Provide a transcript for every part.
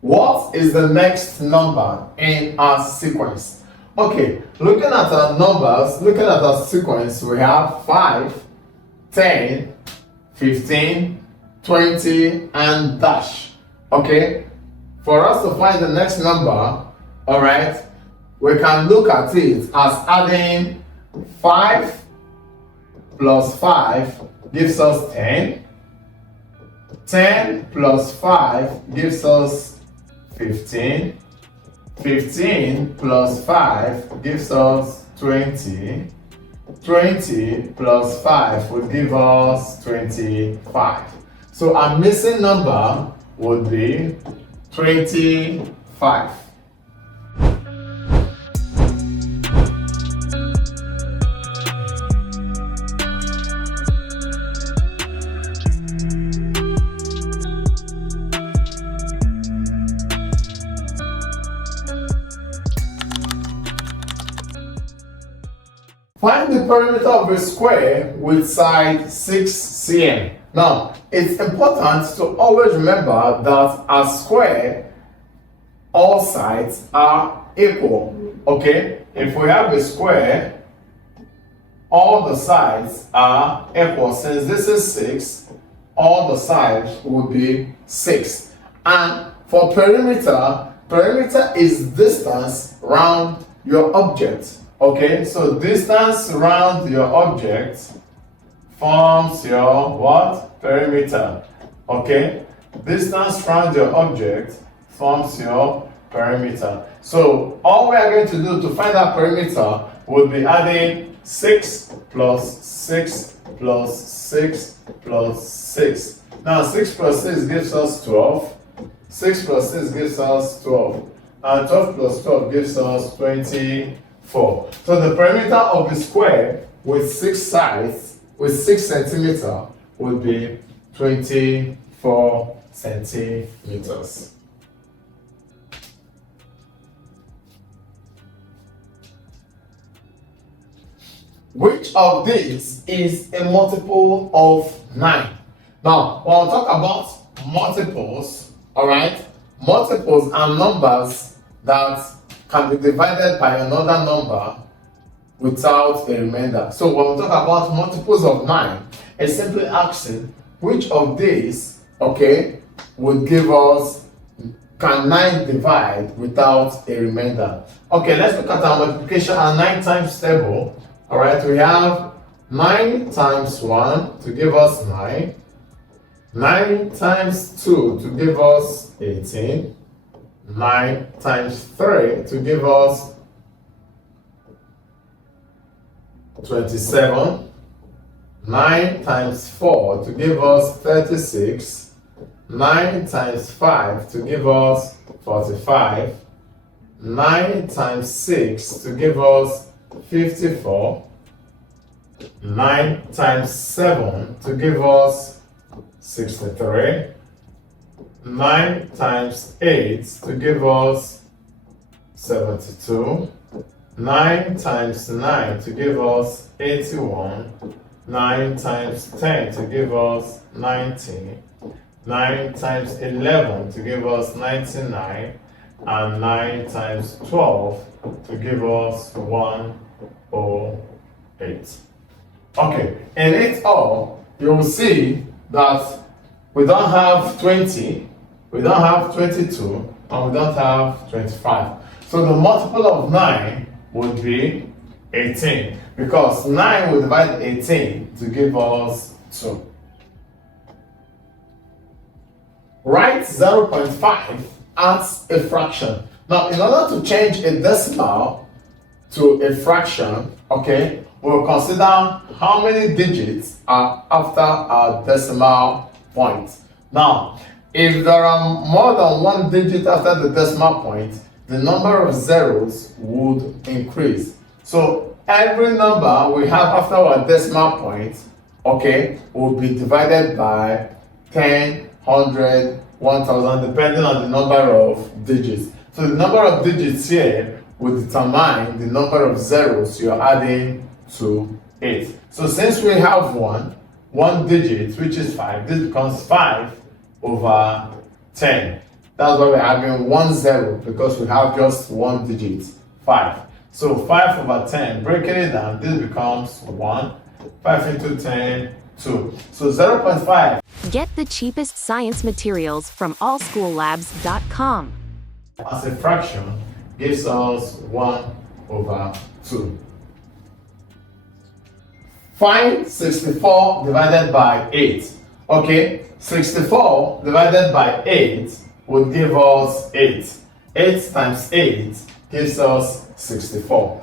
What is the next number in our sequence? Okay, looking at our numbers, looking at our sequence, we have 5, 10, 15, 20, and dash. Okay, for us to find the next number, all right, we can look at it as adding 5 plus 5 gives us 10. 10 plus 5 gives us 15. 15 plus 5 gives us 20. 20 plus 5 would give us 25. So our missing number would be 25. Find the perimeter of a square with side 6 cm. Now, it's important to always remember that a square, all sides are equal. Okay? If we have a square, all the sides are equal. Since this is 6, all the sides would be 6. And for perimeter, perimeter is distance around your object. Okay, so distance around your object forms your what? Perimeter. Okay, distance around your object forms your perimeter. So all we are going to do to find our perimeter would be adding 6 plus 6 plus 6 plus 6. Now 6 plus 6 gives us 12. 6 plus 6 gives us 12. And 12 plus 12 gives us 24. So the perimeter of a square with 6 sides, with 6 centimeters, would be 24 centimeters. Which of these is a multiple of 9? Now, when we talk about multiples, alright, multiples are numbers that can be divided by another number without a remainder. So when we talk about multiples of 9, it's simply asking which of these, okay, would give us, can 9 divide without a remainder? Okay, let's look at our multiplication and 9 times table. Alright, we have 9 times 1 to give us 9. 9 times 2 to give us 18. 9 times 3 to give us 27. 9 times 4 to give us 36. 9 times 5 to give us 45. 9 times 6 to give us 54. 9 times 7 to give us 63. 9 times 8 to give us 72. 9 times 9 to give us 81. 9 times 10 to give us 90. 9 times 11 to give us 99. And 9 times 12 to give us 108. Okay, in it all, you will see that we don't have 20, we don't have 22, and we don't have 25. So the multiple of 9 would be 18, because 9 will divide 18 to give us 2. Write 0.5 as a fraction. Now, in order to change a decimal to a fraction, okay, we'll consider how many digits are after our decimal point. Now, if there are more than one digit after the decimal point, the number of zeros would increase. So every number we have after our decimal point, okay, will be divided by 10, 100, 1000, depending on the number of digits. So the number of digits here will determine the number of zeros you're adding to it. So since we have one digit, which is 5, this becomes 5 over 10. That's why we're having 1 0, because we have just one digit, 5. So 5 over 10, breaking it down, this becomes 1. 5 into 10, 2. So 0.5. Get the cheapest science materials from allschoollabs.com. As a fraction gives us 1 over 2. Find 64 divided by 8. Okay, 64 divided by 8 would give us 8. 8 times 8 gives us 64.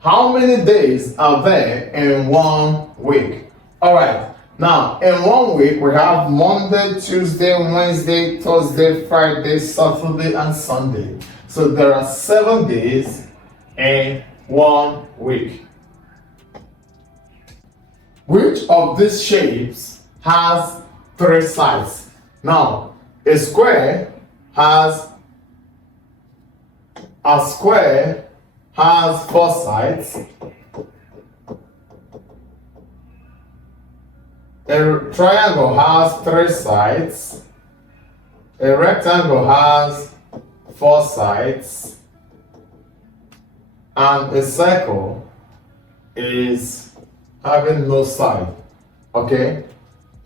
How many days are there in 1 week? Alright, now in 1 week we have Monday, Tuesday, Wednesday, Thursday, Friday, Saturday, and Sunday. So there are 7 days in 1 week. Which of these shapes has 3 sides? Now, a square has 4 sides. A triangle has 3 sides. A rectangle has 4 sides. And a circle is having no side. Okay?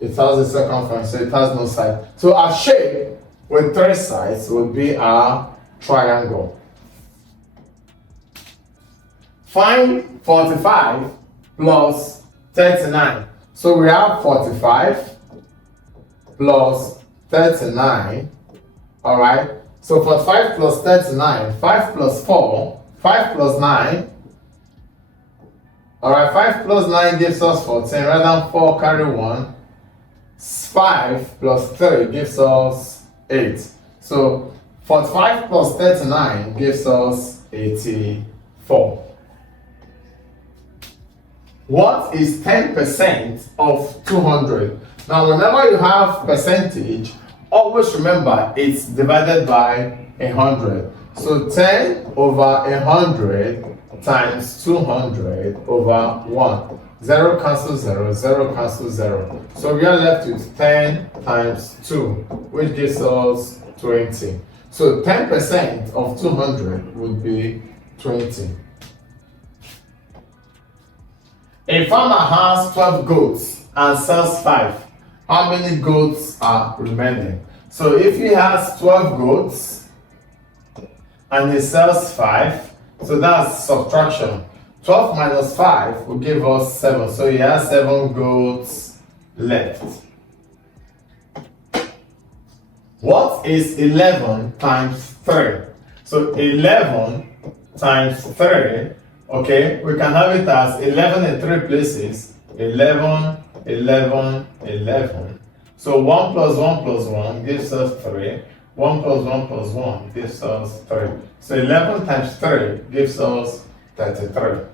It has a circumference, so it has no side. So a shape with 3 sides would be a triangle. Find 45 plus 39. So we have 45 plus 39. Alright? So 45 plus 39, 5 plus 4, 5 plus 9. Alright, 5 plus 9 gives us 14. Rather than 4, carry 1. 5 plus 3 gives us 8. So 45 plus 39 gives us 84. What is 10% of 200? Now, whenever you have percentage, always remember it's divided by 100. So 10 over 100 times 200 over 1. 0 cancels 0, 0 cancels 0. So we are left with 10 times 2, which gives us 20. So 10% of 200 would be 20. A farmer has 12 goats and sells 5. How many goats are remaining? So if he has 12 goats and he sells 5, so that's subtraction. 12 minus 5 will give us 7. So he has 7 goats left. What is 11 times 3? So 11 times 3, okay, we can have it as 11 in 3 places. 11, 11, 11. So 1 plus 1 plus 1 gives us 3. 1 plus 1 plus 1 gives us 3. So 11 times 3 gives us 33.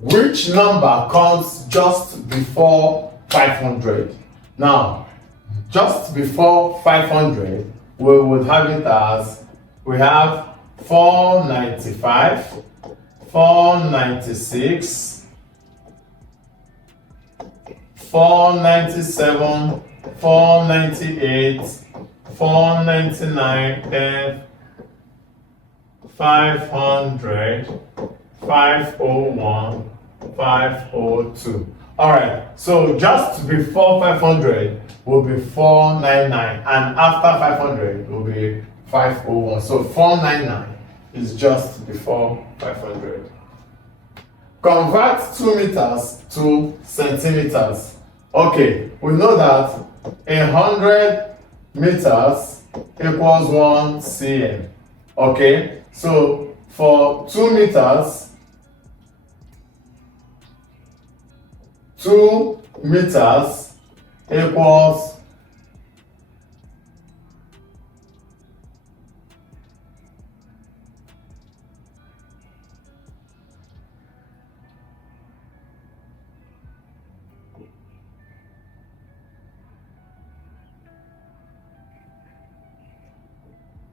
Which number comes just before 500? Now, just before 500, we would have it as, we have 495, 496, 497, 498, 499, and 500, 501, 502. Alright, so just before 500 will be 499, and after 500 will be 501. So 499 is just before 500. Convert 2 meters to centimeters. Okay, we know that 100 meters equals 1 cm. Okay, so for 2 meters, 2 meters equals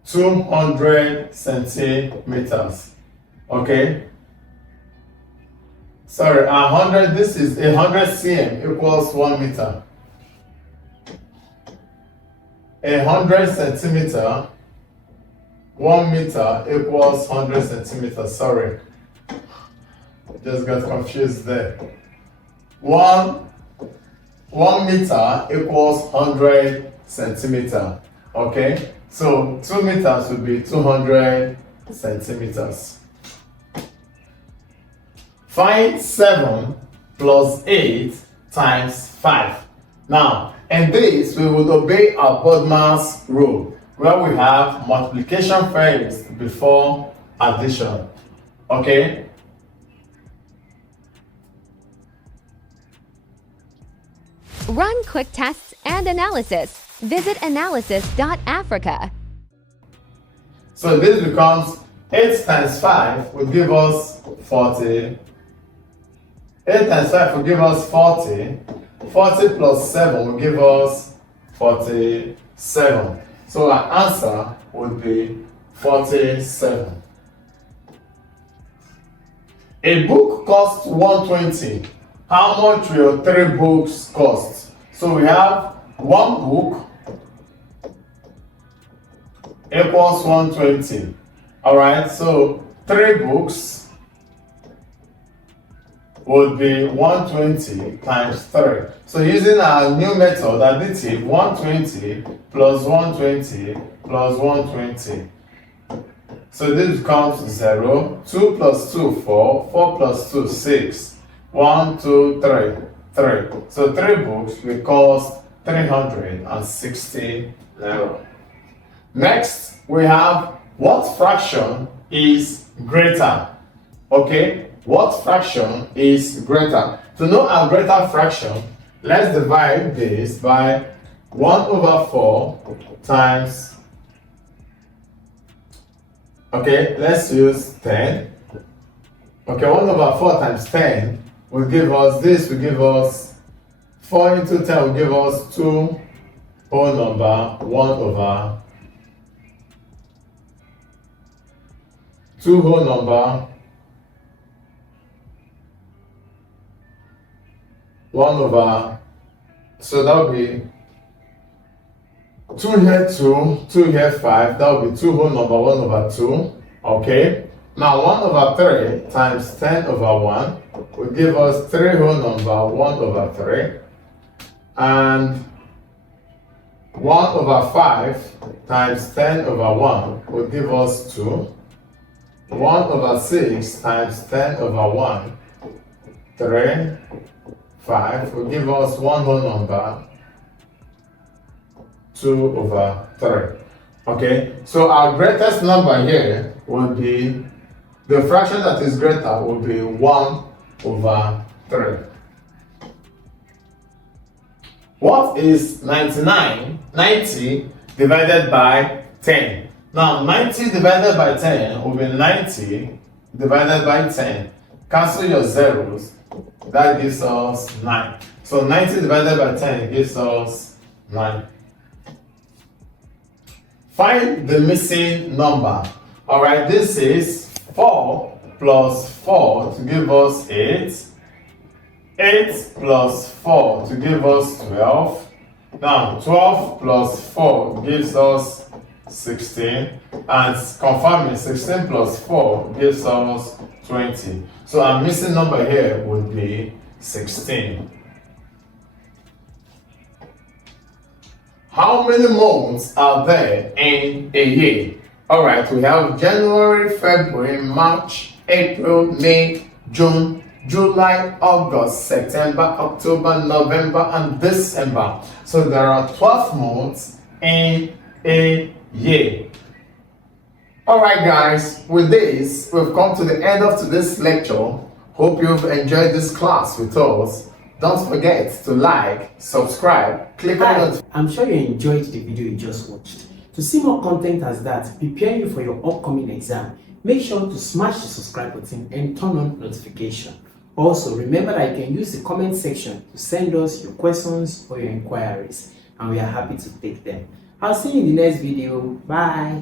200 centimeters. Okay. Sorry, 100, this is 100 cm equals 1 meter. 100 centimeter, 1 meter equals 100 centimeters. Sorry, just got confused there. 1 meter equals 100 centimeter. Okay, so 2 meters would be 200 centimeters. Find 7 plus 8 times 5. Now, in this, we would obey our BODMAS rule, where we have multiplication first before addition. Okay? Run quick tests and analysis. Visit analysis.africa. So this becomes 8 times 5 will give us 40. 8 times 5 will give us 40. 40 plus 7 will give us 47. So our answer would be 47. A book costs 120. How much will 3 books cost? So we have 1 book equals 120. Alright, so 3 books would be 120 times 3. So using our new method, additive, 120 plus 120 plus 120. So this becomes 0. 2 plus 2, 4. 4 plus 2, 6. 1, 2, 3. 3. So 3 books will cost 360 naira. Next, we have what fraction is greater? Okay, what fraction is greater? To know a greater fraction, let's divide this by 1 over 4 times, okay, let's use 10. Okay, 1 over 4 times 10 will give us, this will give us, 4 into 10 will give us 2 whole number, 1 over 2 whole number, 1 over, so that will be 2 here 2, 2 here 5, that will be 2 whole number, 1 over 2, okay? Now 1 over 3 times 10 over 1 will give us 3 whole number, 1 over 3, and 1 over 5 times 10 over 1 will give us 2, 1 over 6 times 10 over 1, 3, 5 will give us 1 whole number, 2 over 3. Okay, so our greatest number here will be, the fraction that is greater will be 1 over 3. What is 90 divided by 10? Now 90 divided by 10 will be 90 divided by 10. Cancel your zeros. That gives us 9. So 90 divided by 10 gives us 9. Find the missing number. Alright, this is 4 plus 4 to give us 8. 8 plus 4 to give us 12. Now 12 plus 4 gives us 16. And confirming, 16 plus 4 gives us 20. So our missing number here would be 16. How many months are there in a year? Alright, we have January, February, March, April, May, June, July, August, September, October, November, and December. So there are 12 months in a year. Alright guys, with this, we've come to the end of today's lecture. Hope you've enjoyed this class with us. Don't forget to like, subscribe, click on it. I'm sure you enjoyed the video you just watched. To see more content as that, prepare you for your upcoming exam, make sure to smash the subscribe button and turn on notification. Also, remember that you can use the comment section to send us your questions or your inquiries, and we are happy to take them. I'll see you in the next video. Bye.